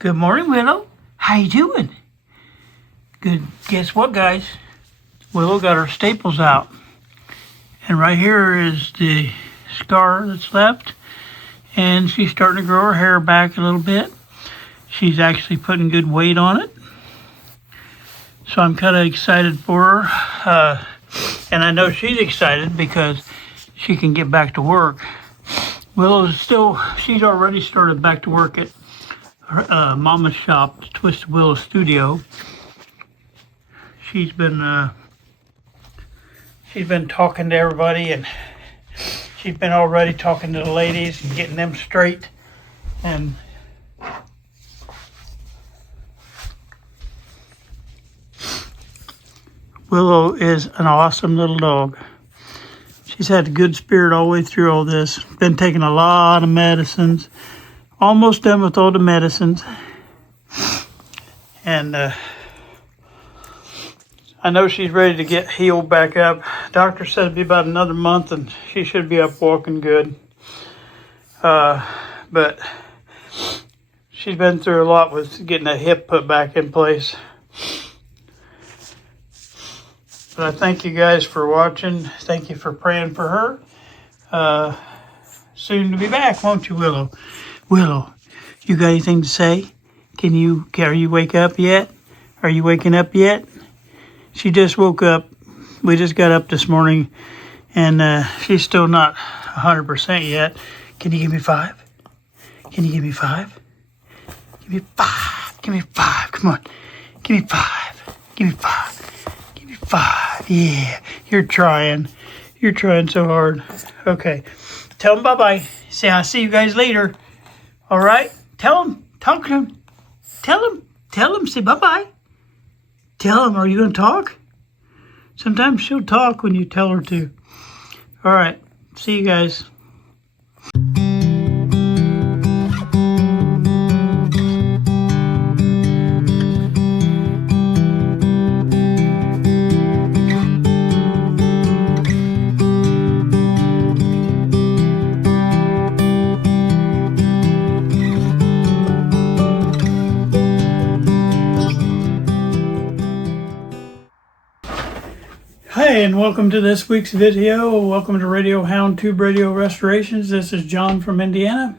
Good morning, Willow. How you doing? Good. Guess what, guys? Willow got her staples out. And right here is the scar that's left. And she's starting to grow her hair back a little bit. She's actually putting good weight on it. So I'm kind of excited for her. And I know she's excited because she can get back to work. She's already started back to work at her, Mama's shop, Twisted Willow Studio. She's been talking to everybody, and she's been already talking to the ladies and getting them straight. And Willow is an awesome little dog. She's had a good spirit all the way through all this. Been taking a lot of medicines. Almost done with all the medicines. And I know she's ready to get healed back up. Doctor said it'd be about another month and she should be up walking good. But she's been through a lot with getting a hip put back in place. But I thank you guys for watching. Thank you for praying for her. Soon to be back, won't you, Willow? Willow, you got anything to say? Are you wake up yet? Are you waking up yet? She just woke up. We just got up this morning, and she's still not 100% yet. Can you give me 5? Can you give me 5? Give me 5. Give me 5. Come on. Give me 5. Give me 5. Give me 5. Yeah, you're trying. You're trying so hard. Okay. Tell them bye-bye. Say I'll see you guys later. All right? Tell them. Talk to them. Tell them. Tell them. Say bye-bye. Tell them. Are you going to talk? Sometimes she'll talk when you tell her to. All right. See you guys. Hey, and welcome to this week's video. Welcome to Radio Hound Tube Radio Restorations. This is John from Indiana.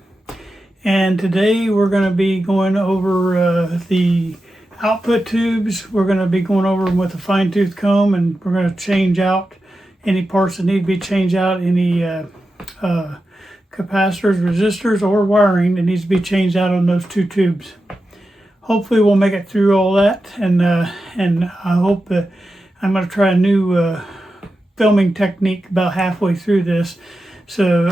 And today we're going to be going over the output tubes. We're going to be going over them with a fine-tooth comb, and we're going to change out any parts that need to be changed out, any capacitors, resistors, or wiring that needs to be changed out on those two tubes. Hopefully we'll make it through all that, and I hope that I'm going to try a new filming technique about halfway through this. So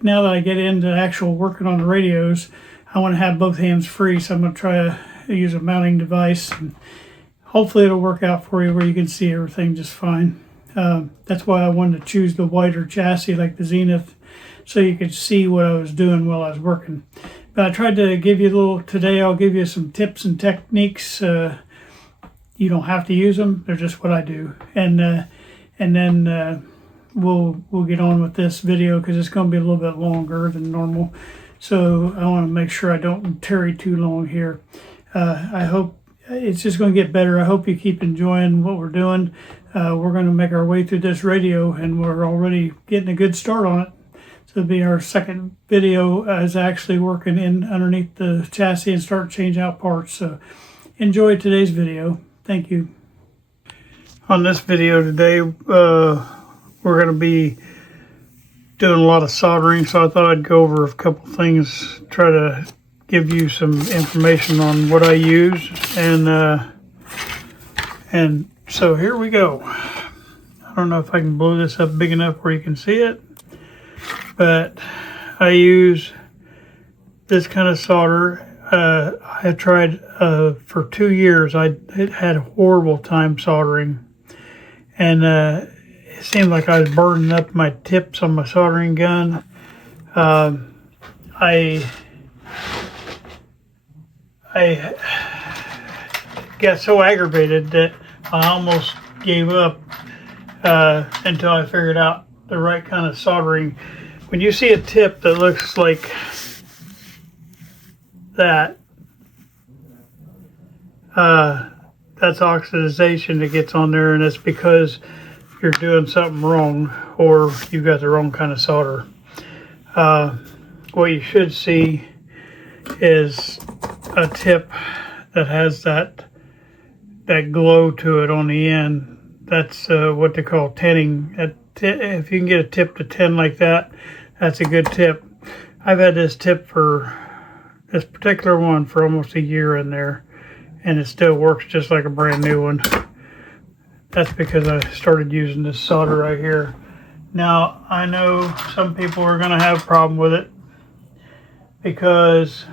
now that I get into actual working on the radios, I want to have both hands free. So I'm going to try to use a mounting device. And hopefully it'll work out for you where you can see everything just fine. That's why I wanted to choose the wider chassis like the Zenith, so you could see what I was doing while I was working. But I tried to give you today I'll give you some tips and techniques. You don't have to use them. They're just what I do. And then we'll get on with this video because it's going to be a little bit longer than normal. So I want to make sure I don't tarry too long here. I hope it's just going to get better. I hope you keep enjoying what we're doing. We're going to make our way through this radio, and we're already getting a good start on it. So it'll be our second video as actually working in underneath the chassis and start changing out parts. So enjoy today's video. Thank you. On this video today, we're going to be doing a lot of soldering, so I thought I'd go over a couple things, try to give you some information on what I use, and so here we go. I don't know if I can blow this up big enough where you can see it, but I use this kind of solder. I tried for 2 years. I had a horrible time soldering, and it seemed like I was burning up my tips on my soldering gun. I got so aggravated that I almost gave up until I figured out the right kind of soldering. When you see a tip that looks like that, that's oxidization that gets on there, and it's because you're doing something wrong or you've got the wrong kind of solder. What you should see is a tip that has that glow to it on the end. That's what they call tinning. If you can get a tip to tin like that, that's a good tip. I've had this tip for this particular one for almost a year in there, and it still works just like a brand new one. That's because I started using this solder right here. Now, I know some people are going to have a problem with it because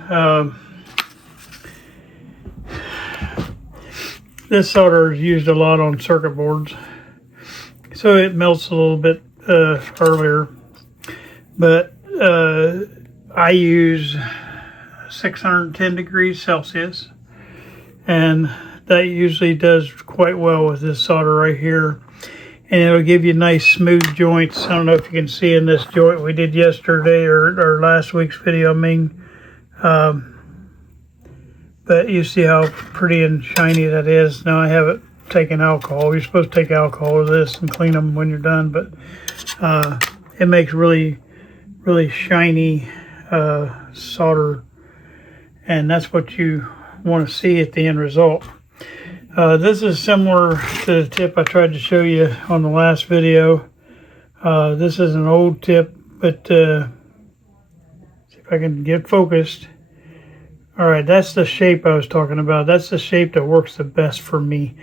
this solder is used a lot on circuit boards, so it melts a little bit earlier. But I use 610 degrees Celsius, and that usually does quite well with this solder right here, and it'll give you nice smooth joints. I don't know if you can see in this joint we did yesterday or last week's video, but you see how pretty and shiny that is. Now I haven't taken alcohol. You're supposed to take alcohol with this and clean them when you're done, but it makes really shiny solder, and that's what you want to see at the end result. This is similar to the tip I tried to show you on the last video. This is an old tip, but see if I can get focused. All right, that's the shape I was talking about. That's the shape that works the best for me.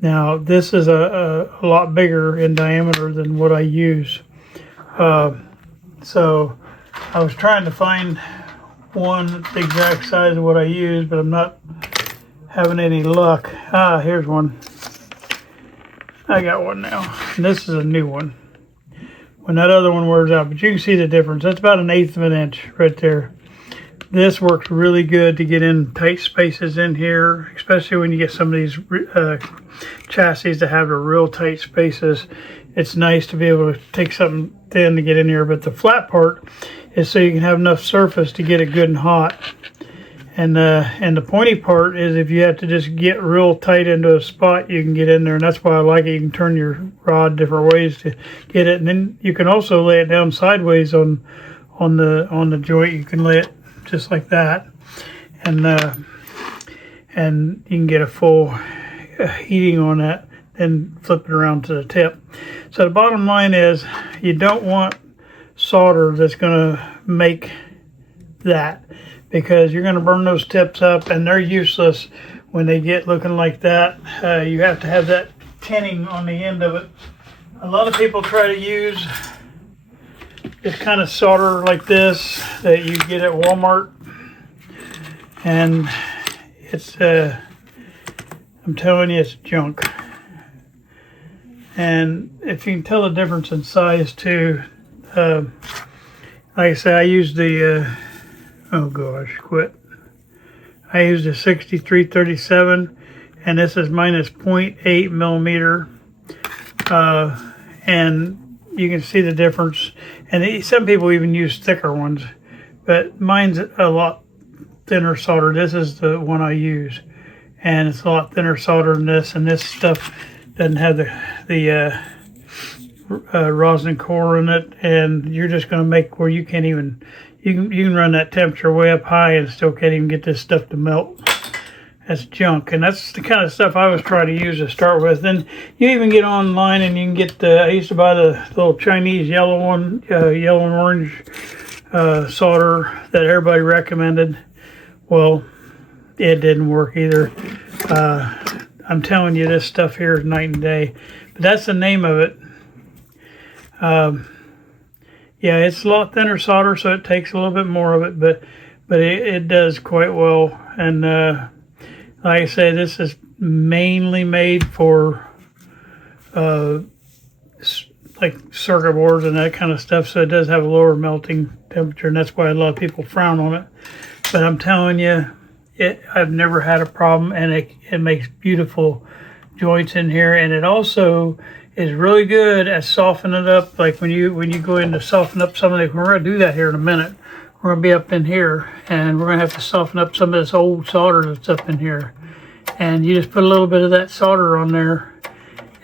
Now, this is a lot bigger in diameter than what I use. So I was trying to find one the exact size of what I use, but I'm not having any luck. Here's one. I got one now. And this is a new one. When that other one wears out, but you can see the difference. That's about 1/8 of an inch right there. This works really good to get in tight spaces in here, especially when you get some of these chassis that have the real tight spaces. It's nice to be able to take something thin to get in here, but the flat part is so you can have enough surface to get it good and hot. And the pointy part is if you have to just get real tight into a spot, you can get in there, and that's why I like it. You can turn your rod different ways to get it, and then you can also lay it down sideways on the joint. You can lay it just like that, and you can get a full heating on that, then flip it around to the tip. So the bottom line is you don't want solder that's going to make that, because you're going to burn those tips up and they're useless when they get looking like that. You have to have that tinning on the end of it. A lot of people try to use this kind of solder like this that you get at Walmart, and it's I'm telling you, it's junk. And if you can tell the difference in size too, like I say, I use the oh gosh, quit. I used a 6337, and this is minus 0.8 millimeter, and you can see the difference. And some people even use thicker ones, but mine's a lot thinner solder. This is the one I use, and it's a lot thinner solder than this, and this stuff doesn't have the rosin core in it, and you're just going to make where you can't even, you can run that temperature way up high and still can't even get this stuff to melt. That's junk, and that's the kind of stuff I was trying to use to start with. Then you even get online and you can get I used to buy the little Chinese yellow one, yellow and orange solder that everybody recommended. Well, it didn't work either. I'm telling you, this stuff here is night and day. But that's the name of it. Yeah, it's a lot thinner solder, so it takes a little bit more of it, but it does quite well. And like I say, this is mainly made for like circuit boards and that kind of stuff, so it does have a lower melting temperature, and that's why a lot of people frown on it. But I'm telling you, I've never had a problem, and it makes beautiful joints in here, and it also is really good at softening it up. Like when you go in to soften up some of the, we're going to do that here in a minute. We're going to be up in here, and we're going to have to soften up some of this old solder that's up in here. And you just put a little bit of that solder on there,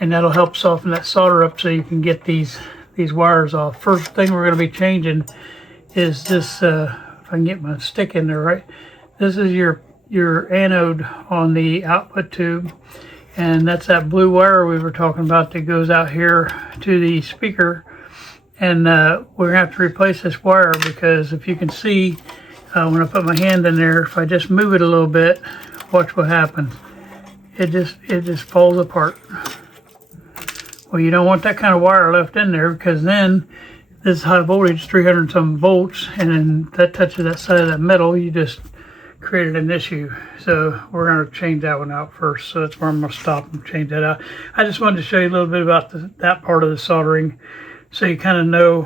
and that'll help soften that solder up so you can get these wires off. First thing we're going to be changing is this, if I can get my stick in there right, this is your anode on the output tube, and that's that blue wire we were talking about that goes out here to the speaker. And we're going to have to replace this wire, because if you can see, when I put my hand in there, if I just move it a little bit, watch what happens. It just falls apart. Well, you don't want that kind of wire left in there, because then this high voltage, 300 some volts, and then that touches that side of that metal, you just created an issue. So we're going to change that one out first. So that's where I'm going to stop and change that out. I just wanted to show you a little bit about that part of the soldering, so you kind of know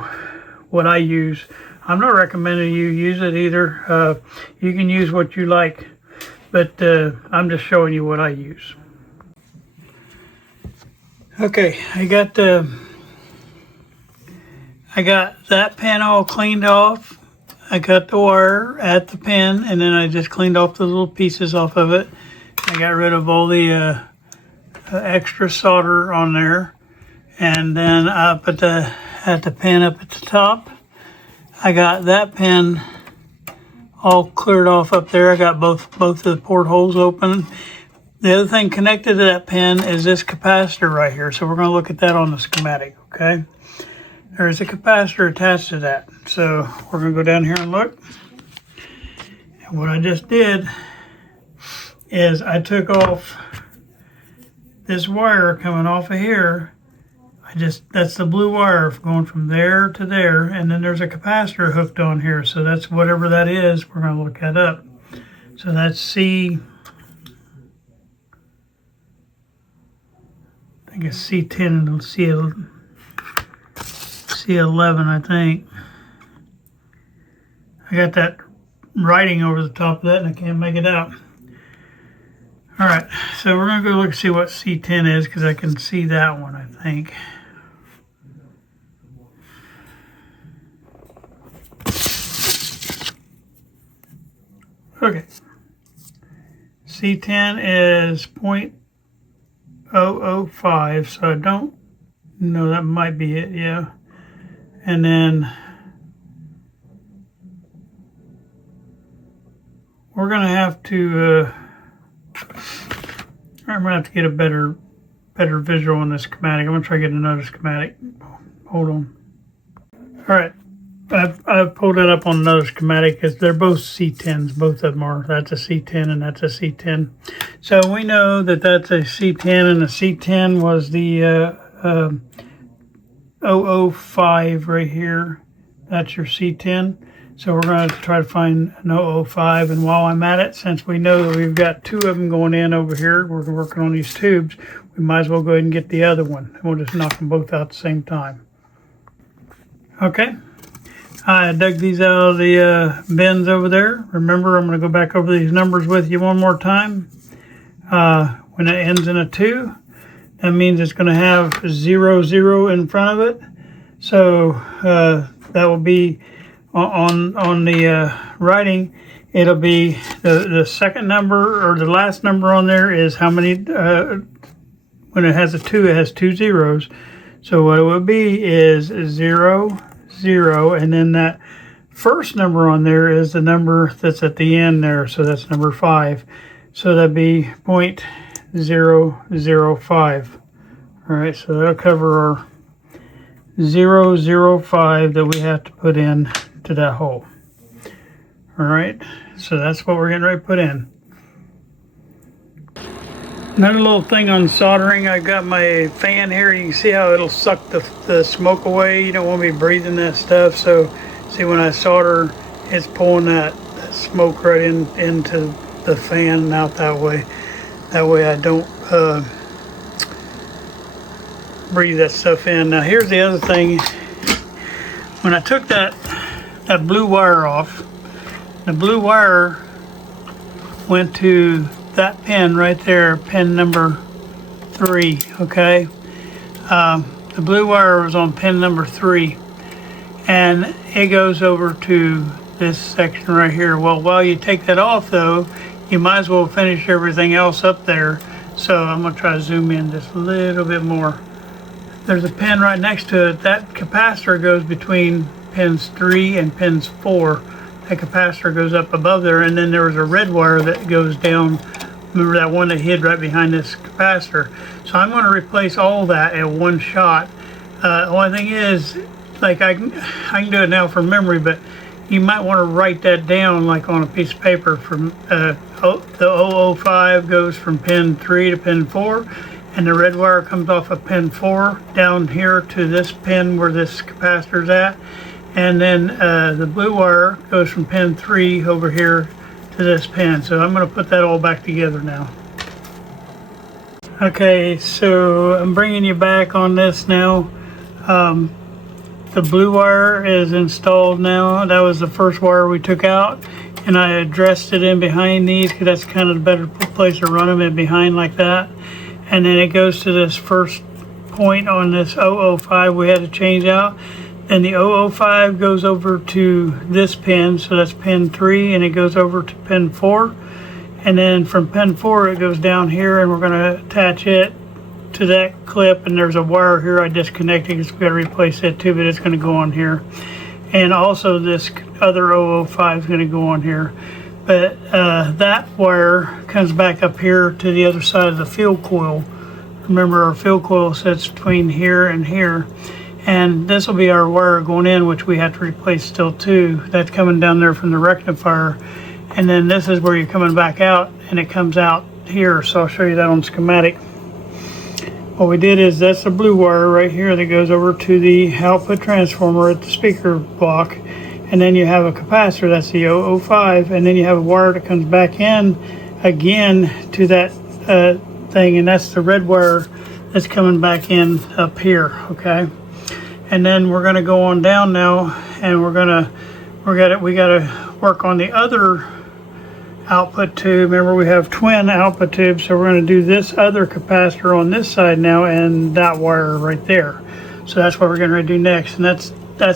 what I use. I'm not recommending you use it either. You can use what you like, but I'm just showing you what I use. Okay, I got that pin all cleaned off. I cut the wire at the pin, and then I just cleaned off the little pieces off of it. I got rid of all the extra solder on there, and then I put the pin up at the top. I got that pin all cleared off up there. I got both of the port holes open. The other thing connected to that pin is this capacitor right here. So we're going to look at that on the schematic, okay? There's a capacitor attached to that. So we're going to go down here and look. And what I just did is I took off this wire coming off of here. That's the blue wire going from there to there, and then there's a capacitor hooked on here. So that's whatever that is, we're going to look that up. So that's I think it's C10 and C11, I think. I got that writing over the top of that and I can't make it out. All right, so we're going to go look and see what C10 is, because I can see that one, I think. Okay, C10 is 0.005, so I don't know, that might be it, yeah. And then we're going to have to, I'm going to have to get a better visual on this schematic. I'm going to try to get another schematic. Hold on. All right. I've pulled it up on another schematic, because they're both C10s. Both of them are. That's a C10 and that's a C10. So we know that that's a C10, and the C10 was the 005 right here. That's your C10. So we're going to try to find an 005. And while I'm at it, since we know that we've got two of them going in over here, we're working on these tubes, we might as well go ahead and get the other one. And we'll just knock them both out at the same time. Okay. I dug these out of the bins over there. Remember, I'm going to go back over these numbers with you one more time. When it ends in a 2, that means it's going to have 0, 0 in front of it. So that will be on the writing. It'll be the second number, or the last number on there is how many, when it has a 2, it has 2 zeros. So what it would be is 0, 0, and then that first number on there is the number that's at the end there, so that's number 5. So that'd be 0.005. All right, so that'll cover our 005 that we have to put in to that hole. All right, so that's what we're getting ready to put in. Another little thing on soldering, I got my fan here. You can see how it'll suck the smoke away. You don't want to be breathing that stuff. So see, when I solder, it's pulling that smoke right into the fan and out that way. That way I don't breathe that stuff in. Now here's the other thing. When I took that blue wire off, the blue wire went to that pin right there, pin number 3, okay? The blue wire was on pin number 3, and it goes over to this section right here. Well, while you take that off though, you might as well finish everything else up there. So I'm going to try to zoom in just a little bit more. There's a pin right next to it. That capacitor goes between pins 3 and pins 4. That capacitor goes up above there, and then there was a red wire that goes down. Remember that one that hid right behind this capacitor? So I'm going to replace all that at one shot. The only thing is, like I can do it now from memory, but you might want to write that down like on a piece of paper. From the 005 goes from pin 3 to pin 4, and the red wire comes off of pin 4 down here to this pin where this capacitor's at, and then the blue wire goes from pin 3 over here to this pin. So I'm going to put that all back together now. Okay, so I'm bringing you back on this now. The blue wire is installed now. That was the first wire we took out, and I addressed it in behind these because that's kind of the better place to run them in behind like that. And then it goes to this first point on this 005 we had to change out. Then the 005 goes over to this pin, so that's pin 3, and it goes over to pin 4. And then from pin 4 it goes down here, and we're going to attach it to that clip. And there's a wire here I disconnected because we've got to replace that too, but it's going to go on here. And also this other 005 is going to go on here. But that wire comes back up here to the other side of the field coil. Remember, our field coil sits between here and here. And this will be our wire going in, which we have to replace still too. That's coming down there from the rectifier. And then this is where you're coming back out, and it comes out here. So I'll show you that on schematic. What we did is that's the blue wire right here that goes over to the output transformer at the speaker block. And then you have a capacitor, that's the 005, and then you have a wire that comes back in again to that thing, and that's the red wire that's coming back in up here, okay? And then we're going to go on down now, and we got to work on the other output tube. Remember, we have twin output tubes, so we're going to do this other capacitor on this side now, and that wire right there. So that's what we're going to do next, and that's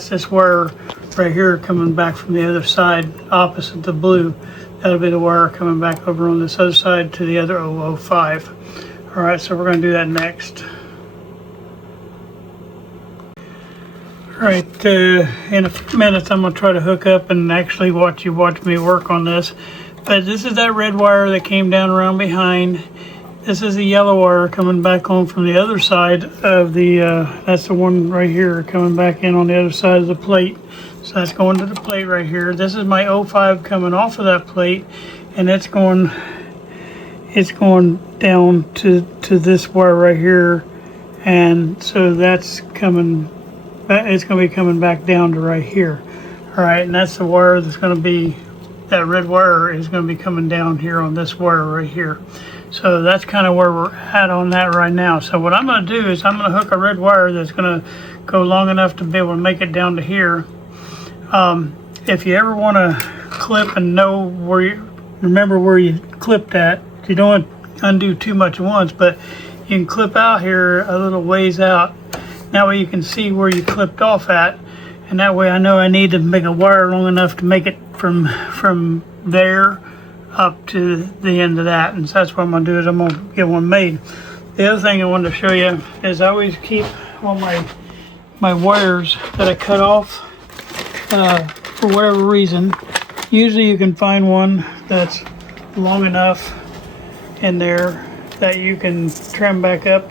this wire right here coming back from the other side opposite the blue. That'll be the wire coming back over on this other side to the other 005. All right, so we're going to do that next. All right, in a few minutes I'm going to try to hook up and actually watch me work on this. But this is that red wire that came down around behind. This is the yellow wire coming back on from the other side of the, that's the one right here coming back in on the other side of the plate. So that's going to the plate right here. This is my 05 coming off of that plate, and it's going down to this wire right here. And so that's coming, it's going to be coming back down to right here. All right, and that's the wire that's going to be, that red wire is going to be coming down here on this wire right here. So that's kind of where we're at on that right now. So what I'm going to do is I'm going to hook a red wire that's going to go long enough to be able to make it down to here. If you ever want to clip and know where you, remember where you clipped at, you don't want to undo too much at once, but you can clip out here a little ways out. That way you can see where you clipped off at, and that way I know I need to make a wire long enough to make it from there up to the end of that. And so that's what I'm going to do, is I'm going to get one made. The other thing I wanted to show you is I always keep all my wires that I cut off for whatever reason. Usually you can find one that's long enough in there that you can trim back up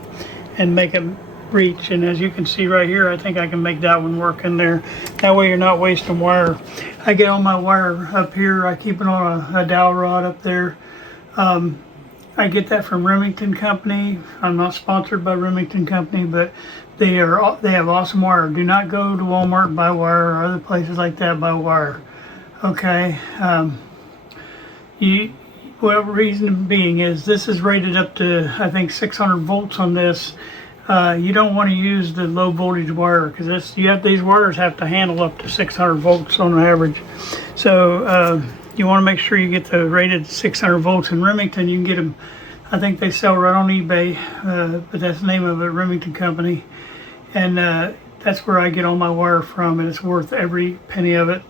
and make it reach. And as you can see right here, I think I can make that one work in there. That way you're not wasting wire. I get all my wire up here. I keep it on a dowel rod up there. I get that from Remington Company. I'm not sponsored by Remington Company, but they have awesome wire. Do not go to Walmart and buy wire, or other places like that, buy wire. Okay. Whatever reason being is, this is rated up to, I think, 600 volts on this. You don't want to use the low voltage wire, because these wires have to handle up to 600 volts on average. So you want to make sure you get the rated 600 volts. In Remington, you can get them, I think they sell right on eBay, but that's the name of it, Remington Company. And that's where I get all my wire from, and it's worth every penny of it.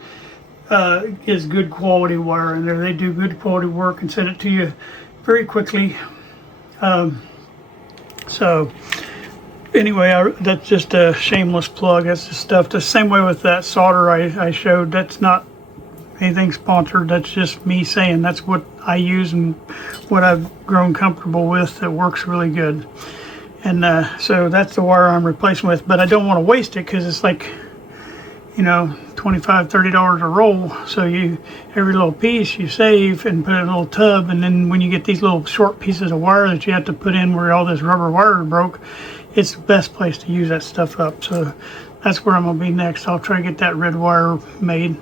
is good quality wire in there. They do good quality work and send it to you very quickly. So anyway, that's just a shameless plug. That's the stuff. The same way with that solder I showed. That's not anything sponsored. That's just me saying that's what I use and what I've grown comfortable with that works really good. And so that's the wire I'm replacing with, but I don't want to waste it because it's like, you know, $25–30 a roll. So every little piece you save and put it in a little tub, and then when you get these little short pieces of wire that you have to put in where all this rubber wire broke, it's the best place to use that stuff up. So that's where I'm gonna be next. I'll try to get that red wire made.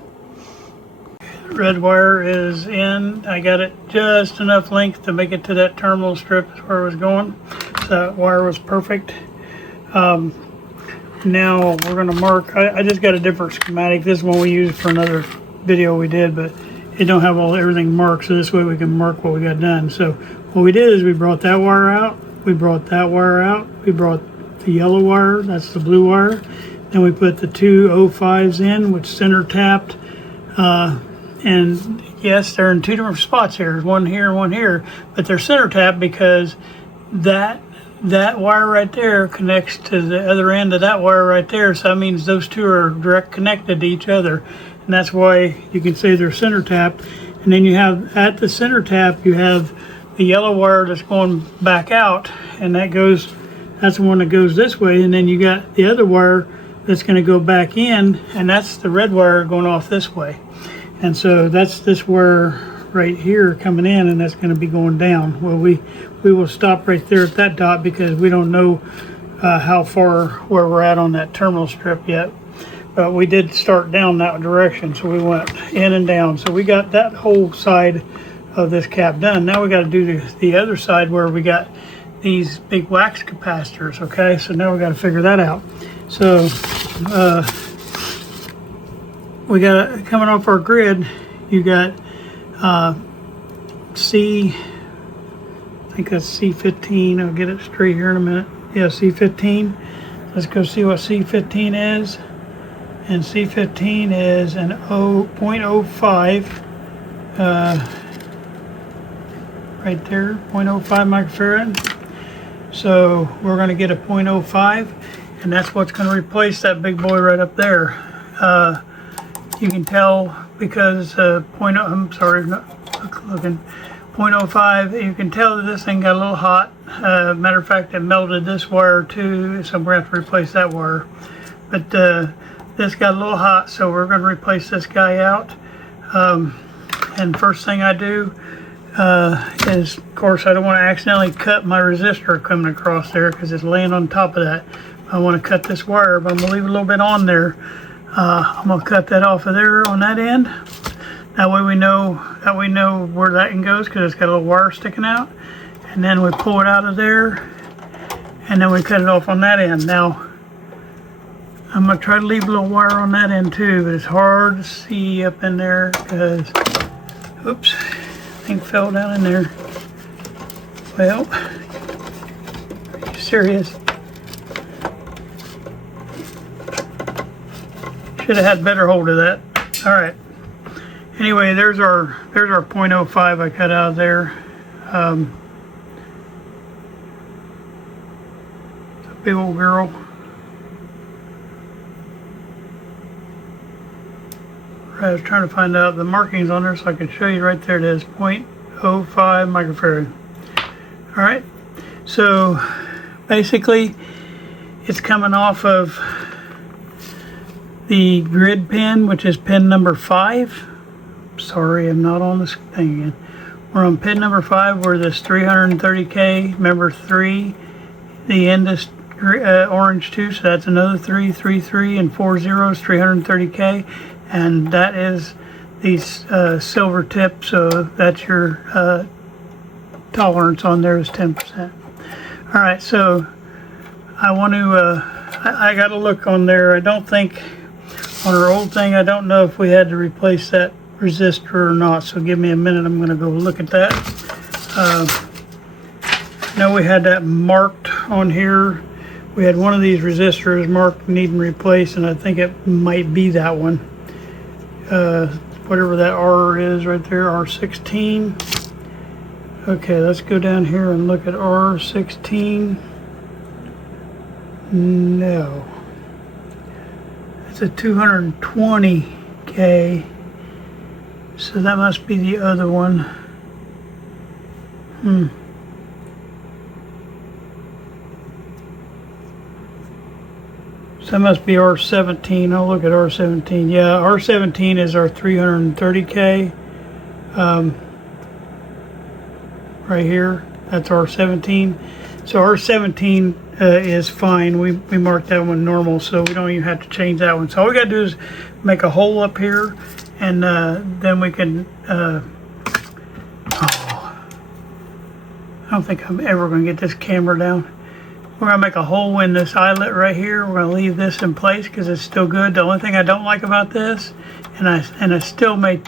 Red wire is in. I got it just enough length to make it to that terminal strip is where it was going. So that wire was perfect. Now we're going to mark. I just got a different schematic. This is one we used for another video we did, but it don't have everything marked, so this way we can mark what we got done. So what we did is we brought that wire out, we brought that wire out, we brought the yellow wire, that's the blue wire, then we put the two 05s in, which center tapped, and yes, they're in two different spots here. There's one here and one here, but they're center tapped because that wire right there connects to the other end of that wire right there, so that means those two are direct connected to each other, and that's why you can say they're center tapped. And then you have at the center tap you have the yellow wire that's going back out, and that's the one that goes this way, and then you got the other wire that's going to go back in, and that's the red wire going off this way. And so that's this wire right here coming in, and that's going to be going down. Well, we will stop right there at that dot because we don't know how far where we're at on that terminal strip yet, but we did start down that direction, so we went in and down. So we got that whole side of this cap done. Now we got to do the other side where we got these big wax capacitors. Okay, so now we got to figure that out. So we got coming off our grid, you got I think that's C15. I'll get it straight here in a minute. Yeah, C15. Let's go see what C15 is. And C15 is an 0.05, right there, 0.05 microfarad. So we're going to get a 0.05, and that's what's going to replace that big boy right up there. You can tell because I'm sorry, not looking. 0.05, you can tell that this thing got a little hot. Matter of fact, it melted this wire too, so we're going to have to replace that wire. But this got a little hot, so we're going to replace this guy out. And first thing I do is, of course, I don't want to accidentally cut my resistor coming across there because it's laying on top of that. I want to cut this wire, but I'm going to leave a little bit on there. I'm going to cut that off of there on that end. That way we know where that end goes because it's got a little wire sticking out. And then we pull it out of there, and then we cut it off on that end. Now, I'm going to try to leave a little wire on that end too, but it's hard to see up in there because, oops, thing fell down in there. Well, are you serious? Should have had better hold of that. All right. Anyway, there's our 0.05 I cut out of there. It's a big old girl. I was trying to find out the markings on there so I could show you. Right there it is, 0.05 microfarad. All right, so basically it's coming off of the grid pin, which is pin number 5. Sorry, I'm not on this thing again. We're on pin number 5 where this 330K, remember 3, the end is orange too, so that's another 3, 3, 3, and 4 zeros, 330K, and that is these silver tips, so that's your tolerance on there is 10%. All right, so I want to, I got to look on there. I don't think, on our old thing, I don't know if we had to replace that resistor or not, so give me a minute. I'm going to go look at that. I know we had that marked on here. We had one of these resistors marked needing replaced, and I think it might be that one. whatever that R is right there, R16. Okay, let's go down here and look at R16. No. It's a 220K. So that must be the other one. So that must be R17. I'll look at R17. Yeah, R17 is our 330K. Right here, that's R17. So R17 is fine. We marked that one normal, so we don't even have to change that one. So all we gotta do is make a hole up here, and then we can, I don't think I'm ever gonna get this camera down. We're gonna make a hole in this eyelet right here. We're gonna leave this in place because it's still good. The only thing I don't like about this, and I still may,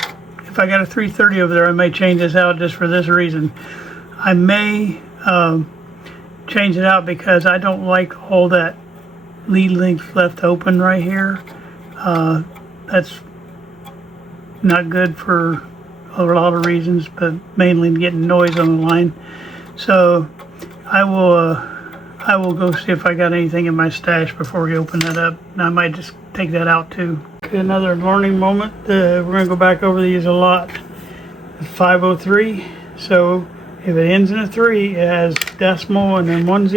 if I got a 330 over there, I may change this out just for this reason. I may change it out because I don't like all that lead length left open right here. That's not good for a lot of reasons, but mainly getting noise on the line. So I will go see if I got anything in my stash before we open that up. And I might just take that out too. Okay, another learning moment. We're gonna go back over these a lot. 503. So if it ends in a 3, it has decimal and then 10.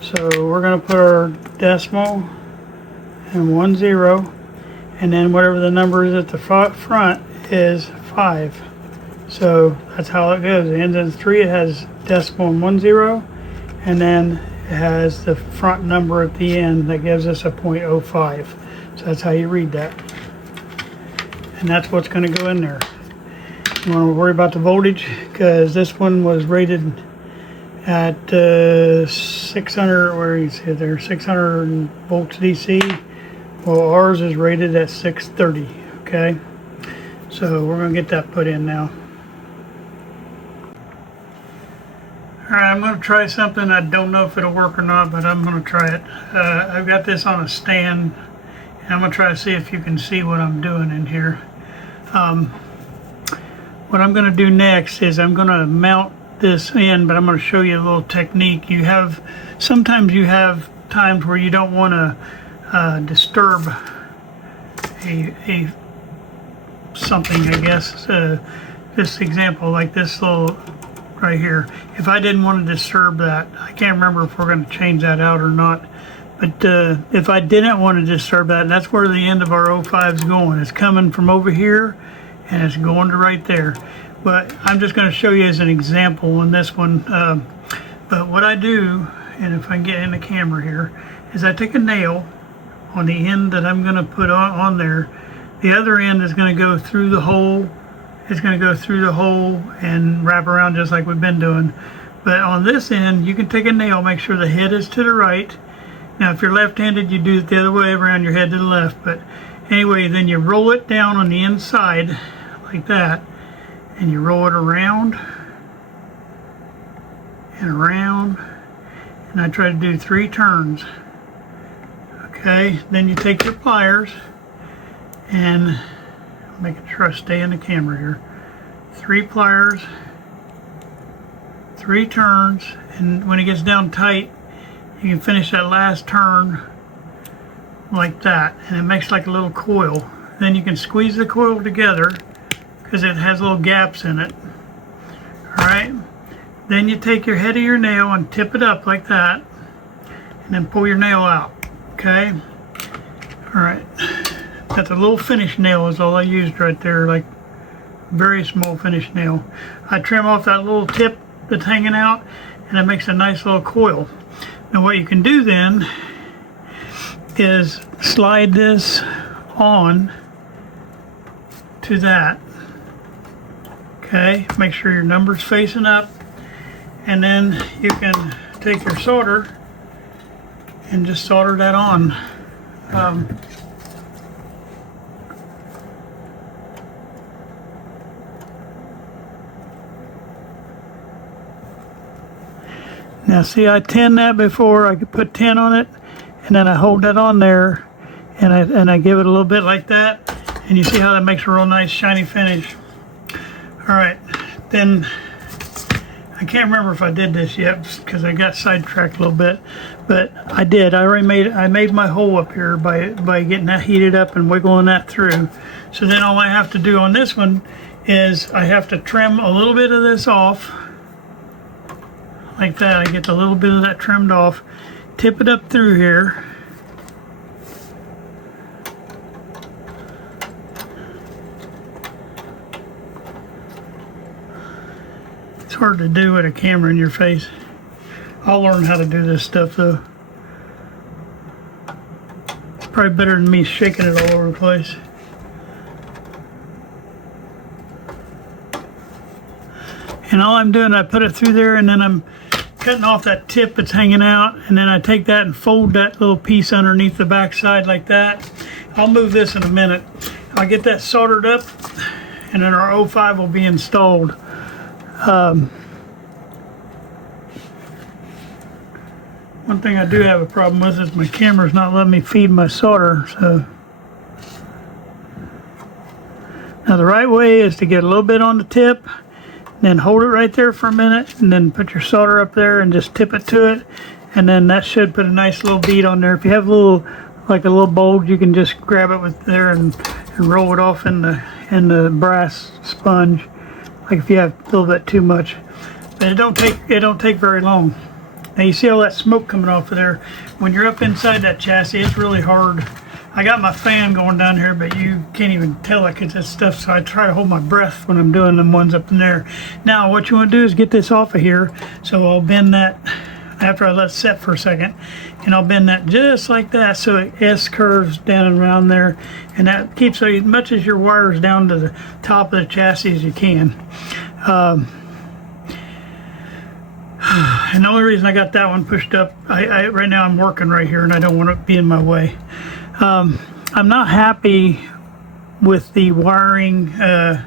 So we're going to put our decimal and 10, and then whatever the number is at the front is 5. So that's how it goes. It ends in 3, it has decimal and 10, and then it has the front number at the end that gives us a 0.05. So that's how you read that. And that's what's going to go in there. You want to worry about the voltage because this one was rated at 600, where you see it there, 600 volts DC. Well, ours is rated at 630. Okay, so we're going to get that put in now. All right, I'm going to try something. I don't know if it'll work or not, but I'm going to try it. I've got this on a stand, and I'm going to try to see if you can see what I'm doing in here. What I'm going to do next is I'm going to mount this in, but I'm going to show you a little technique. Sometimes you have times where you don't want to disturb something, I guess. This example, like this little right here. If I didn't want to disturb that, I can't remember if we're going to change that out or not. But if I didn't want to disturb that, that's where the end of our 05 is going. It's coming from over here, and it's going to right there. But I'm just going to show you as an example on this one. But what I do, and if I can get in the camera here, is I take a nail on the end that I'm going to put on there. The other end is going to go through the hole. It's going to go through the hole and wrap around just like we've been doing. But on this end, you can take a nail, make sure the head is to the right. Now, if you're left-handed, you do it the other way around, your head to the left. But anyway, then you roll it down on the inside like that, and you roll it around and around, and I try to do 3 turns. Okay, then you take your pliers and make sure I stay in the camera here. 3 pliers, 3 turns, and when it gets down tight, you can finish that last turn like that, and it makes like a little coil. Then you can squeeze the coil together because it has little gaps in it. Alright, then you take your head of your nail and tip it up like that, and then pull your nail out. Okay, alright, that's a little finish nail is all I used right there, like very small finish nail. I trim off that little tip that's hanging out, and it makes a nice little coil. Now what you can do then is slide this on to that. Okay, make sure your number's facing up, and then you can take your solder and just solder that on. Now see, I tinned that before. I could put tin on it, and then I hold that on there, and I give it a little bit like that, And you see how that makes a real nice shiny finish. All right, then I can't remember if I did this yet because I got sidetracked a little bit, but I did. I made my hole up here by getting that heated up and wiggling that through. So then all I have to do on this one is I have to trim a little bit of this off like that. I get a little bit of that trimmed off, tip it up through here. It's hard to do with a camera in your face. I'll learn how to do this stuff though. It's probably better than me shaking it all over the place. And all I'm doing, I put it through there and then I'm cutting off that tip that's hanging out, and then I take that and fold that little piece underneath the back side like that. I'll move this in a minute. I'll get that soldered up and then our 05 will be installed. One thing I do have a problem with is my camera's not letting me feed my solder. So now the right way is to get a little bit on the tip, then hold it right there for a minute, and then put your solder up there and just tip it to it, and then that should put a nice little bead on there. If you have a little bulge, you can just grab it with there and roll it off in the brass sponge. Like if you have a little bit too much, but it don't take very long. Now you see all that smoke coming off of there. When you're up inside that chassis, it's really hard. I got my fan going down here, but you can't even tell it because it's stuff, so I try to hold my breath when I'm doing them ones up in there. Now what you want to do is get this off of here, so I'll bend that after I let it set for a second, and I'll bend that just like that so it S-curves down and around there, and that keeps as much as your wires down to the top of the chassis as you can. And the only reason I got that one pushed up, right now I'm working right here and I don't want it to be in my way. I'm not happy with the wiring. And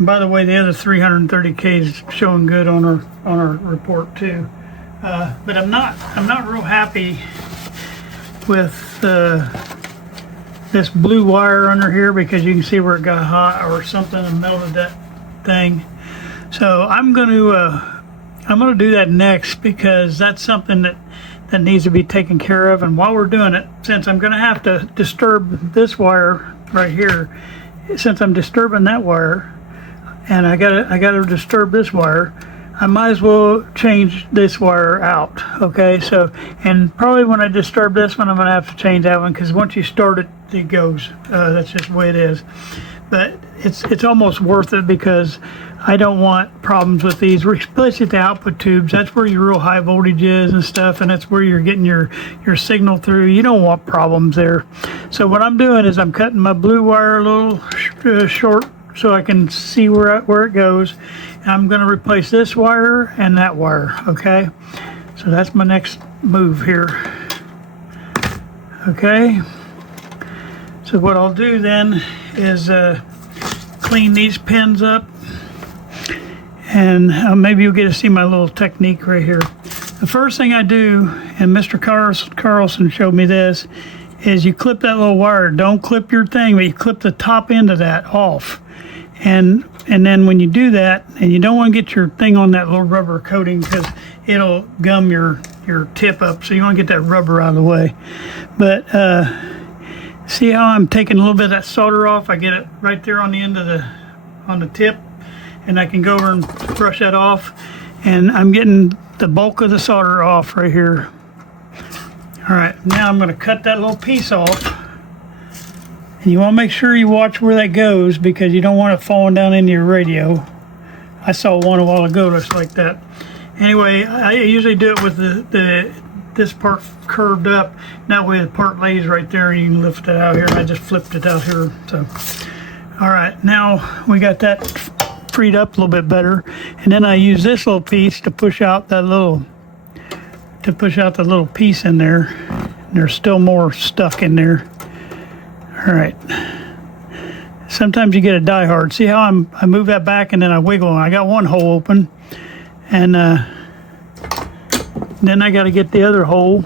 by the way, the other 330K is showing good on our report too. But I'm not real happy with this blue wire under here, because you can see where it got hot or something and melted that thing. So I'm going to do that next, because that's something that needs to be taken care of. And while we're doing it, since I'm going to have to disturb this wire right here, since I'm disturbing that wire and I gotta disturb this wire, I might as well change this wire out. Okay, so, and probably when I disturb this one, I'm going to have to change that one, because once you start it, it goes. That's just the way it is. But it's almost worth it, because I don't want problems with these, especially the output tubes. That's where your real high voltage is and stuff, and that's where you're getting your signal through. You don't want problems there. So what I'm doing is I'm cutting my blue wire a little short so I can see where it goes. And I'm going to replace this wire and that wire. Okay, so that's my next move here. Okay, so what I'll do then is clean these pins up, and maybe you'll get to see my little technique right here. The first thing I do, and Mr. Carlson showed me this, is you clip that little wire. Don't clip your thing, but you clip the top end of that off. And then when you do that, and you don't want to get your thing on that little rubber coating, because it'll gum your tip up, so you want to get that rubber out of the way. But see how I'm taking a little bit of that solder off? I get it right there on the end of on the tip, and I can go over and brush that off, and I'm getting the bulk of the solder off right here. All right, now I'm going to cut that little piece off, and you want to make sure you watch where that goes, because you don't want it falling down into your radio. I saw one a while ago that's like that. Anyway, I usually do it with this part curved up. That way the part lays right there and you can lift it out here. I just flipped it out here. So, all right, now we got that freed up a little bit better, and then I use this little piece to push out the little piece in there. There's still more stuck in there. All right. Sometimes you get a die hard. See how I move that back and then I wiggle. I got one hole open, and then I got to get the other hole.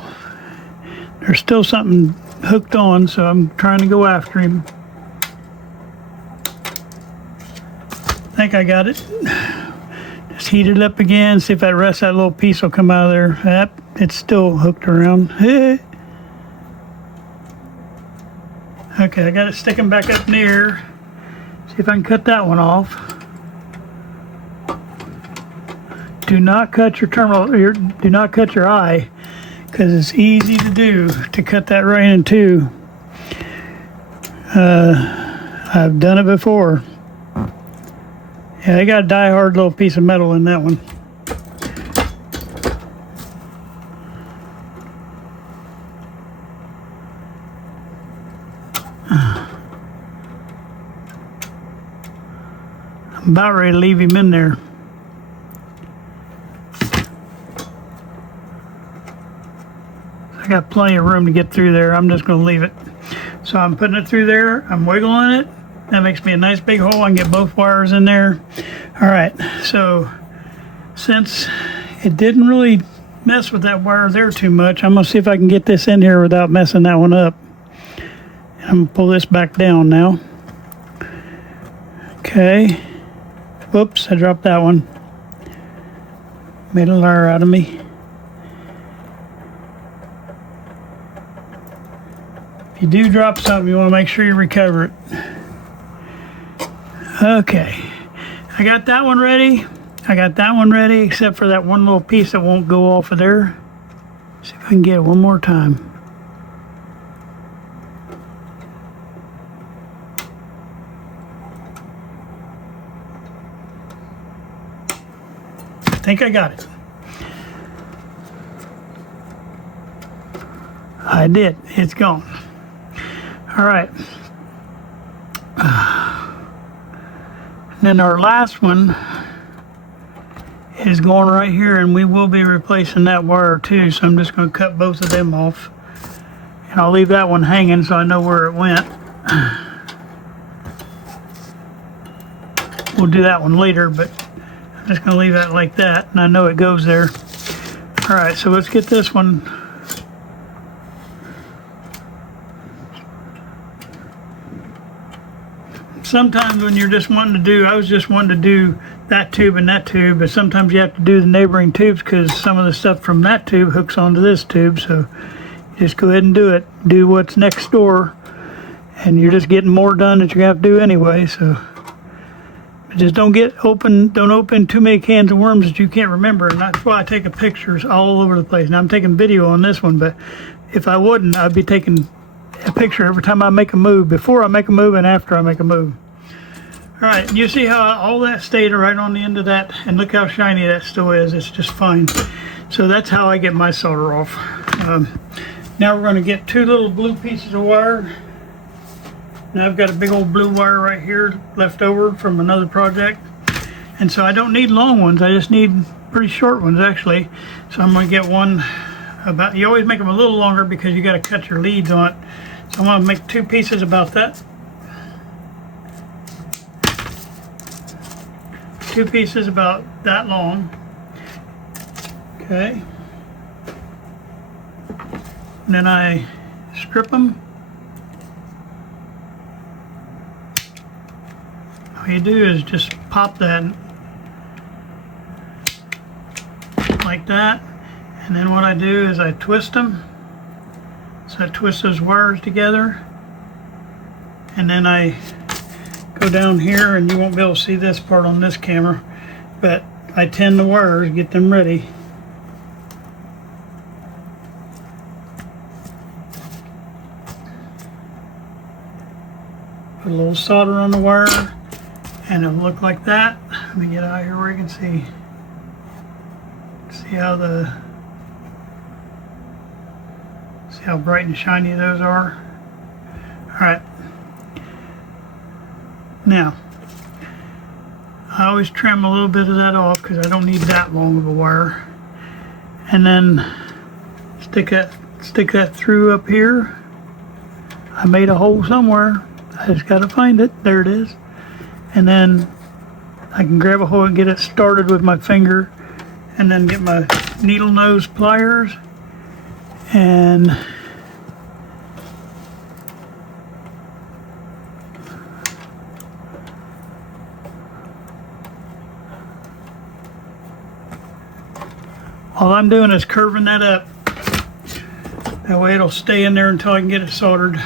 There's still something hooked on, so I'm trying to go after him. think I got it. Just heat it up again, see if that rest of that little piece will come out of there. Yep, it's still hooked around. Okay, I got it sticking back up near. See if I can cut that one off. Do not cut your terminal, do not cut your eye, because it's easy to do, to cut that right in two. I've done it before. Yeah, I got a die-hard little piece of metal in that one. I'm about ready to leave him in there. I got plenty of room to get through there. I'm just going to leave it. So I'm putting it through there. I'm wiggling it. That makes me a nice big hole. I can get both wires in there. All right. So since it didn't really mess with that wire there too much, I'm going to see if I can get this in here without messing that one up. I'm going to pull this back down now. Okay. Whoops, I dropped that one. Made a liar out of me. If you do drop something, you want to make sure you recover it. Okay, I got that one ready. I got that one ready, except for that one little piece that won't go off of there. See if I can get it one more time. I think I got it. I did. It's gone. All right. And then our last one is going right here, and we will be replacing that wire too. So I'm just going to cut both of them off, and I'll leave that one hanging so I know where it went. We'll do that one later, but I'm just going to leave that like that, and I know it goes there. All right, so let's get this one. Sometimes when you're just wanting to do, I was just wanting to do that tube and that tube, but sometimes you have to do the neighboring tubes because some of the stuff from that tube hooks onto this tube. So you just go ahead and do it. Do what's next door, and you're just getting more done that you have to do anyway. So just don't open too many cans of worms that you can't remember, and that's why I take pictures all over the place. Now I'm taking video on this one, but if I wouldn't, I'd be taking a picture every time I make a move, before I make a move and after I make a move. All right, you see how all that stayed right on the end of that, and look how shiny that still is. It's just fine. So that's how I get my solder off. Now we're going to get two little blue pieces of wire. Now I've got a big old blue wire right here left over from another project, and so I don't need long ones. I just need pretty short ones actually. So I'm going to get one about, you always make them a little longer because you got to cut your leads on it. So I'm going to make two pieces about that. Two pieces about that long. Okay. And then I strip them. All you do is just pop that like that. And then what I do is I twist them. So I twist those wires together, and then I go down here, and you won't be able to see this part on this camera, but I tin the wires, get them ready. Put a little solder on the wire, and it'll look like that. Let me get out here where you can see how bright and shiny those are. All right. Now, I always trim a little bit of that off because I don't need that long of a wire. And then stick that through up here. I made a hole somewhere. I just got to find it. There it is. And then I can grab a hole and get it started with my finger, and then get my needle nose pliers and All I'm doing is curving that up. That way it'll stay in there until I can get it soldered.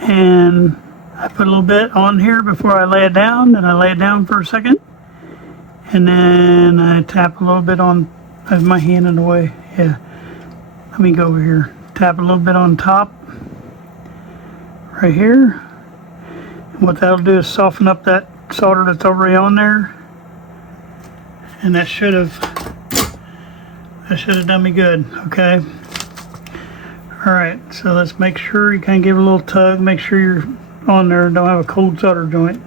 And I put a little bit on here before I lay it down, and I lay it down for a second. And then I tap a little bit on, I have my hand in the way, yeah. Let me go over here. Tap a little bit on top, right here. And what that'll do is soften up that solder that's already on there. And that should have done me good, okay? All right, so let's make sure you kind of give it a little tug, make sure you're on there, don't have a cold solder joint.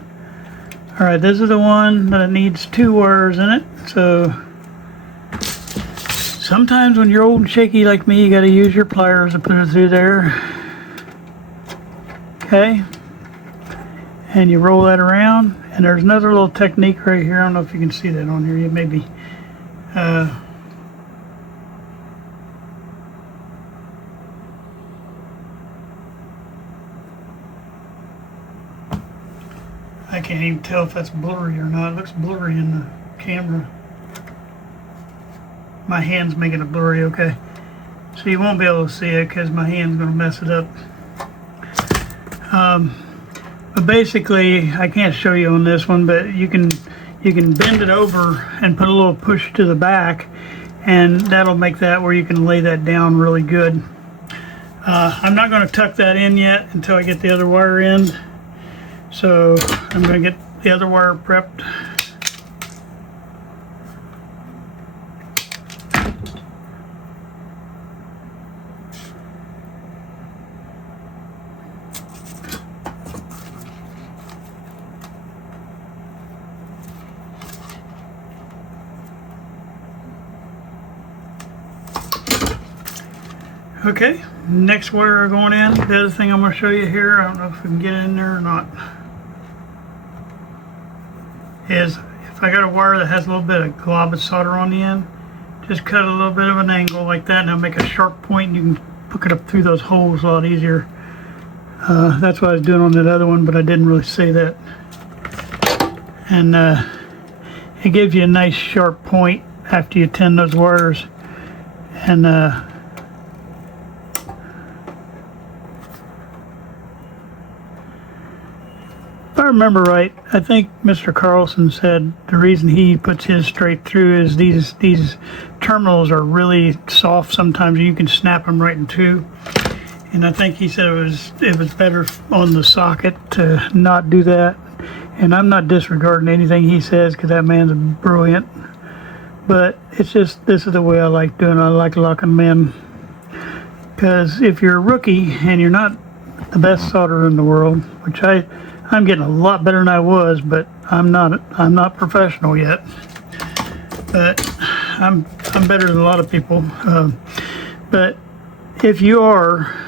All right, this is the one that needs 2 wires in it. So sometimes when you're old and shaky like me, you got to use your pliers to put it through there. Okay, and you roll that around. And there's another little technique right here. I don't know if you can see that on here. You maybe. I can't even tell if that's blurry or not. It looks blurry in the camera. My hand's making it blurry, okay. So you won't be able to see it because my hand's going to mess it up. But basically, I can't show you on this one, but you can bend it over and put a little push to the back, and that'll make that where you can lay that down really good. I'm not going to tuck that in yet until I get the other wire in. So I'm going to get the other wire prepped. Okay, next wire going in. The other thing I'm going to show you here, I don't know if we can get in there or not, is if I got a wire that has a little bit of glob of solder on the end, just cut a little bit of an angle like that, and it'll make a sharp point, and you can hook it up through those holes a lot easier. That's what I was doing on that other one, but I didn't really say that. And it gives you a nice sharp point after you tin those wires. And if I remember right, I think Mr. Carlson said the reason he puts his straight through is these terminals are really soft sometimes. You can snap them right in two. And I think he said it was better on the socket to not do that. And I'm not disregarding anything he says because that man's brilliant. But it's just, this is the way I like doing it. I like locking them in. Because if you're a rookie and you're not the best solderer in the world, which I'm getting a lot better than I was, but I'm not professional yet. But I'm better than a lot of people. But if you are,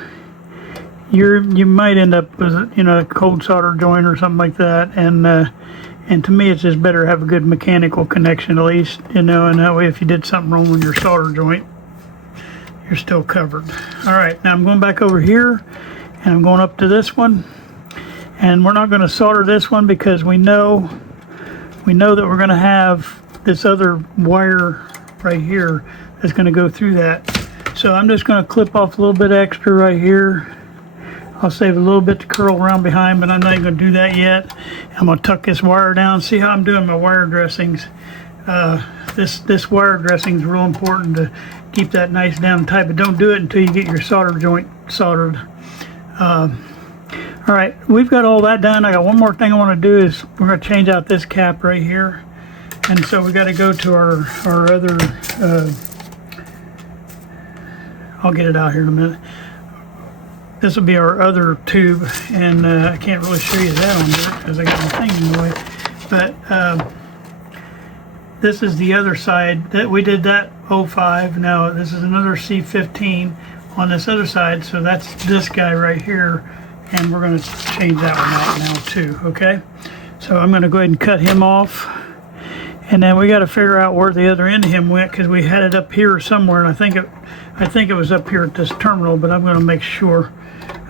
you might end up with a cold solder joint or something like that, and to me it's just better to have a good mechanical connection at least, and that way if you did something wrong with your solder joint, you're still covered. All right, now I'm going back over here, and I'm going up to this one. And we're not going to solder this one because we know that we're going to have this other wire right here that's going to go through that. So I'm just going to clip off a little bit extra right here. I'll save a little bit to curl around behind, but I'm not even going to do that yet. I'm going to tuck this wire down. See how I'm doing my wire dressings. This wire dressing is real important to keep that nice down and tight, but don't do it until you get your solder joint soldered. All right, we've got all that done. I got one more thing I want to do is we're going to change out this cap right here. And so we got to go to our other, I'll get it out here in a minute. This will be our other tube, and I can't really show you that on there because I got my thing in the way. But this is the other side. That we did that 05. Now this is another C15 on this other side. So that's this guy right here. And we're going to change that one out now too, okay? So I'm going to go ahead and cut him off. And then we got to figure out where the other end of him went because we had it up here somewhere, and I think it was up here at this terminal, but I'm going to make sure.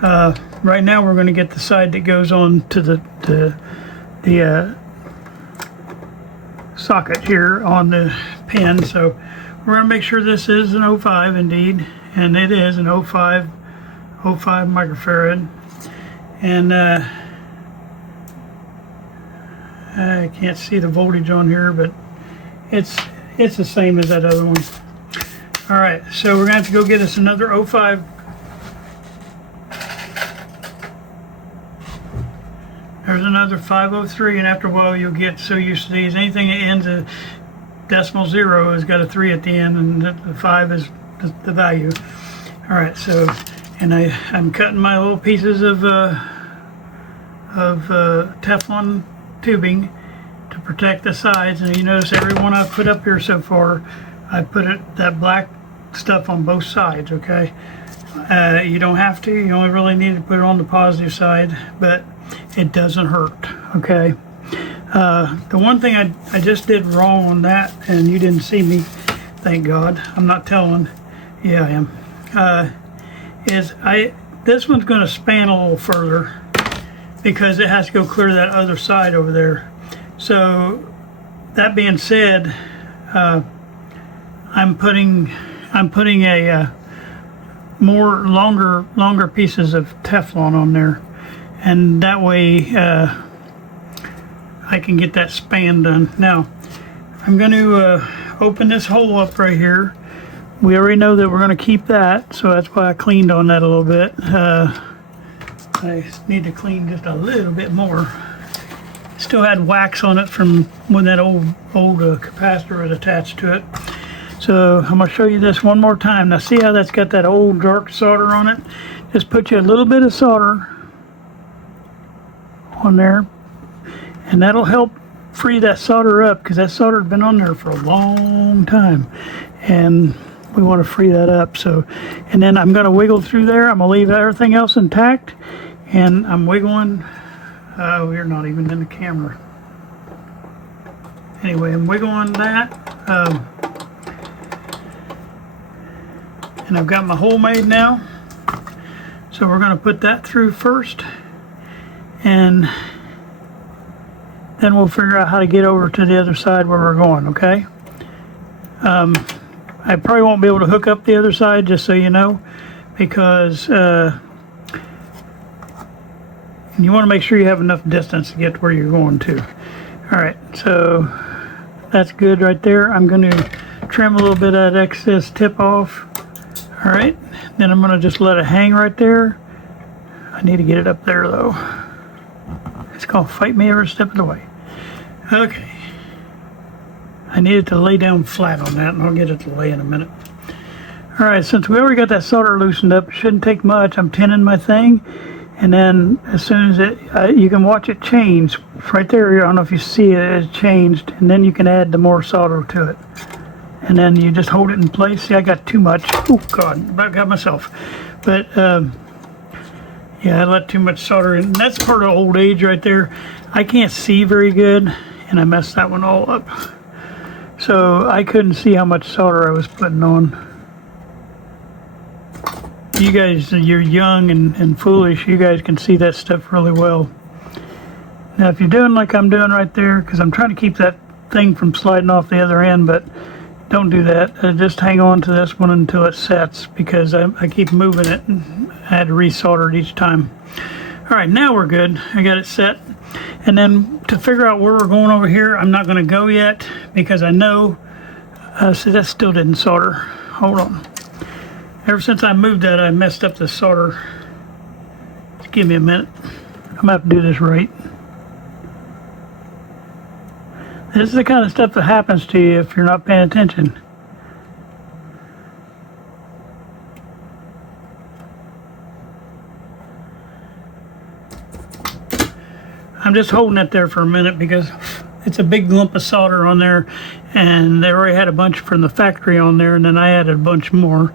Right now we're going to get the side that goes on to the socket here on the pin. So we're going to make sure this is an 05 indeed, and it is an 05 microfarad. And I can't see the voltage on here, but it's the same as that other one. All right, so we're going to have to go get us another 05. There's another 503, and after a while you'll get so used to these. Anything that ends a decimal zero has got a 3 at the end, and the 5 is the value. All right, so, and I'm cutting my little pieces of Teflon tubing to protect the sides. And you notice every one I've put up here so far, I put that black stuff on both sides, okay? You don't have to, you only really need to put it on the positive side, but it doesn't hurt, okay? The one thing I just did wrong on that, and you didn't see me, thank God, I'm not telling, yeah I am, this one's going to span a little further because it has to go clear that other side over there. So that being said, I'm putting a longer pieces of Teflon on there, and that way I can get that span done. Now I'm going to open this hole up right here. We already know that we're going to keep that, so that's why I cleaned on that a little bit. I need to clean just a little bit more. Still had wax on it from when that old capacitor was attached to it. So I'm going to show you this one more time. Now see how that's got that old dark solder on it? Just put you a little bit of solder on there, and that'll help free that solder up, because that solder has been on there for a long time, and we want to free that up. So, and then I'm going to wiggle through there. I'm going to leave everything else intact, and I'm wiggling. We're not even in the camera. Anyway, I'm wiggling that. And I've got my hole made now. So we're going to put that through first, and then we'll figure out how to get over to the other side where we're going, okay? I probably won't be able to hook up the other side, just so you know, because you want to make sure you have enough distance to get to where you're going to. All right, so that's good right there. I'm going to trim a little bit of that excess tip off. All right, then I'm going to just let it hang right there. I need to get it up there though. It's called fight me every step of the way. Okay. I needed to lay down flat on that, and I'll get it to lay in a minute. All right, since we already got that solder loosened up, it shouldn't take much. I'm tinning my thing, and then as soon as you can watch it change right there. I don't know if you see it, it's changed, and then you can add the more solder to it. And then you just hold it in place. See, I got too much. Oh God, about got myself. But yeah, I let too much solder in. And that's part of old age right there. I can't see very good, and I messed that one all up. So I couldn't see how much solder I was putting on. You guys, you're young and foolish. You guys can see that stuff really well. Now, if you're doing like I'm doing right there, because I'm trying to keep that thing from sliding off the other end, but don't do that. Just hang on to this one until it sets, because I keep moving it, and I had to resolder it each time. All right, now we're good. I got it set. And then to figure out where we're going over here, I'm not going to go yet, because I know, see, that still didn't solder. Hold on. Ever since I moved that, I messed up the solder. Just give me a minute. I'm going to have to do this right. This is the kind of stuff that happens to you if you're not paying attention. I'm just holding it there for a minute because it's a big lump of solder on there, and they already had a bunch from the factory on there, and then I added a bunch more.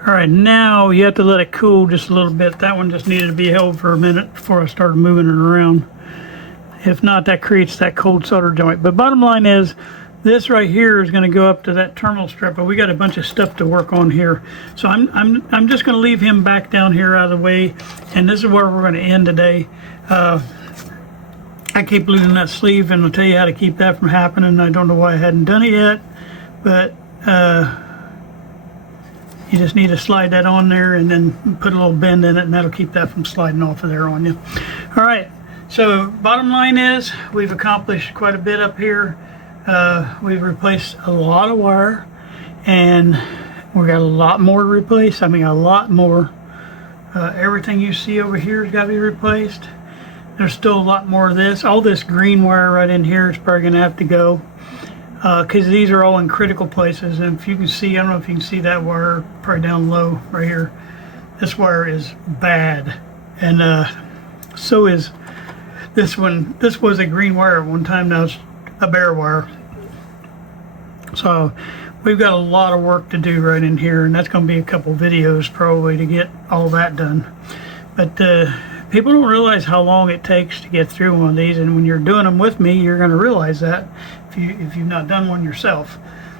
All right, now you have to let it cool just a little bit. That one just needed to be held for a minute before I started moving it around. If not, that creates that cold solder joint. But bottom line is, this right here is going to go up to that terminal strip, but we got a bunch of stuff to work on here. So I'm just going to leave him back down here out of the way, and this is where we're going to end today. I I keep losing that sleeve, and I'll tell you how to keep that from happening. I don't know why I hadn't done it yet, but you just need to slide that on there and then put a little bend in it, and that'll keep that from sliding off of there on you. All right, so bottom line is we've accomplished quite a bit up here. We've replaced a lot of wire, and we got a lot more to replace. I mean, a lot more. Everything you see over here has got to be replaced. There's still a lot more of this. All this green wire right in here is probably going to have to go, because these are all in critical places. And if you can see, I don't know if you can see that wire probably down low right here. This wire is bad, and so is this one. This was a green wire at one time. Now it's a bare wire. So we've got a lot of work to do right in here, and that's going to be a couple videos probably to get all that done. But people don't realize how long it takes to get through one of these, and when you're doing them with me, you're going to realize that if you've not done one yourself.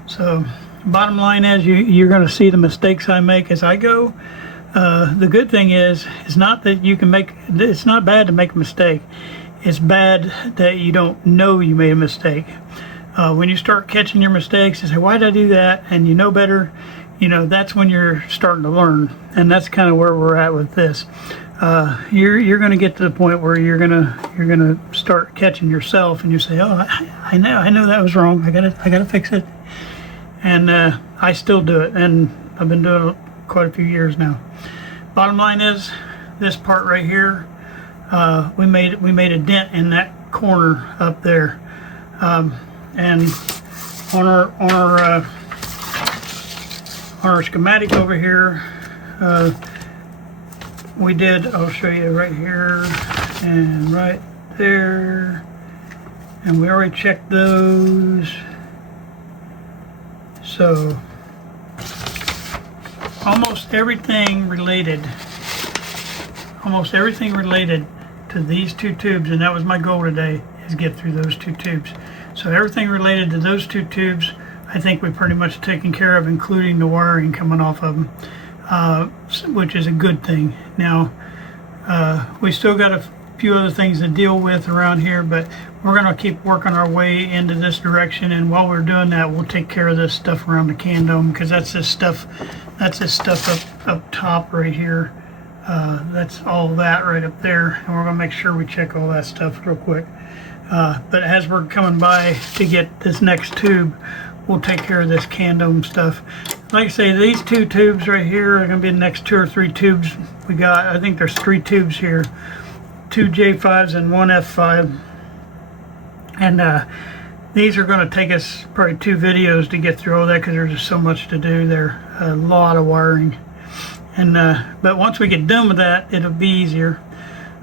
So bottom line is you're going to see the mistakes I make as I go. The good thing is it's not that you can make, it's not bad to make a mistake. It's bad that you don't know you made a mistake. When you start catching your mistakes and say, why did I do that? And you know better, you know, that's when you're starting to learn. And that's kind of where we're at with this. You're going to get to the point where you're gonna start catching yourself, and you say, oh, I know that was wrong. I gotta fix it. And I still do it, and I've been doing it quite a few years now. Bottom line is this part right here. We made a dent in that corner up there, and on our schematic over here. We did, I'll show you right here and right there, and we already checked those. So almost everything related to these two tubes, and that was my goal today, is get through those two tubes. So everything related to those two tubes, I think we pretty much taken care of, including the wiring coming off of them. Which is a good thing. Now, we still got a few other things to deal with around here, but we're going to keep working our way into this direction, and while we're doing that, we'll take care of this stuff around the can dome, because that's this stuff up top right here. That's all that right up there, and we're going to make sure we check all that stuff real quick. But as we're coming by to get this next tube, we'll take care of this can dome stuff. Like I say, these two tubes right here are going to be the next 2 or 3 tubes we got. I think there's 3 tubes here, 2 J5s and 1 F5. And these are going to take us probably 2 videos to get through all that, because there's just so much to do there. A lot of wiring. And but once we get done with that, it'll be easier.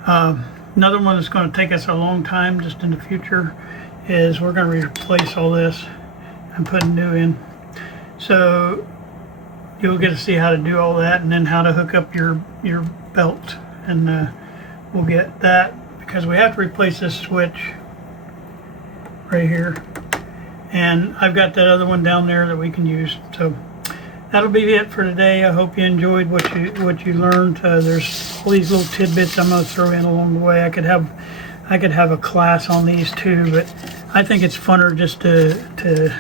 Another one that's going to take us a long time just in the future is we're going to replace all this and put new in. So you'll get to see how to do all that, and then how to hook up your belt, and we'll get that, because we have to replace this switch right here, and I've got that other one down there that we can use. So that'll be it for today. I hope you enjoyed what you learned. There's all these little tidbits I'm going to throw in along the way. I could have a class on these too, but I think it's funner just to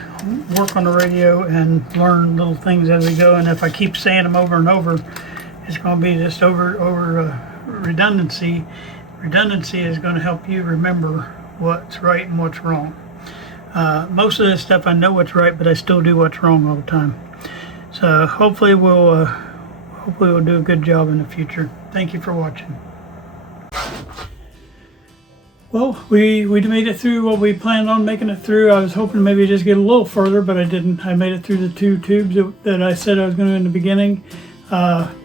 work on the radio and learn little things as we go. And if I keep saying them over and over, it's going to be just over redundancy. Redundancy is going to help you remember what's right and what's wrong. Most of this stuff I know what's right, but I still do what's wrong all the time. So hopefully we'll do a good job in the future. Thank you for watching. Well, we made it through what we planned on making it through. I was hoping maybe just get a little further, but I didn't. I made it through the 2 tubes that I said I was going to in the beginning.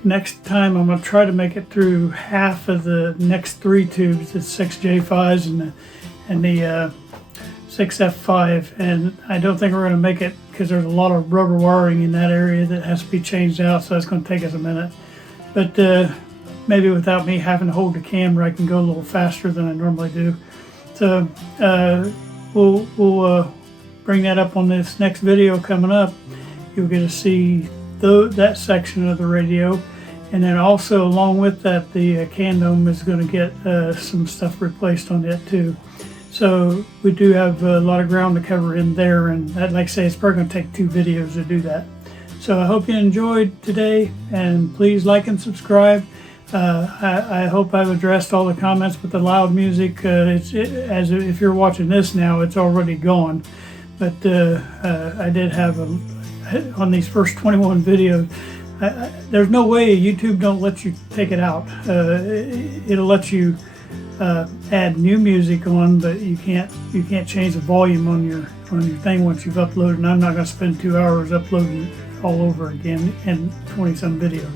Next time I'm going to try to make it through half of the next 3 tubes, the 6 J5s and the 6 F5. And I don't think we're going to make it, because there's a lot of rubber wiring in that area that has to be changed out, so it's going to take us a minute. But maybe without me having to hold the camera, I can go a little faster than I normally do. So we'll bring that up on this next video coming up. You'll get to see that section of the radio, and then also along with that, the can dome is going to get some stuff replaced on it too. So we do have a lot of ground to cover in there, and that, like I say, it's probably going to take 2 videos to do that. So I hope you enjoyed today, and please like and subscribe. I hope I've addressed all the comments with the loud music. As if you're watching this now, it's already gone. But I did have on these first 21 videos. There's no way YouTube don't let you take it out. It'll let you add new music on, but you can't change the volume on your thing once you've uploaded. And I'm not going to spend 2 hours uploading all over again in 20-some videos.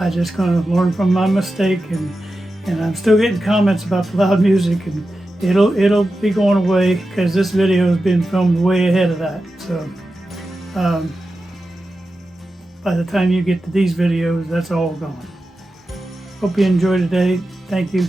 I just going to learn from my mistake, and I'm still getting comments about the loud music, and it'll be going away because this video has been filmed way ahead of that. So by the time you get to these videos, that's all gone. Hope you enjoyed today. Thank you.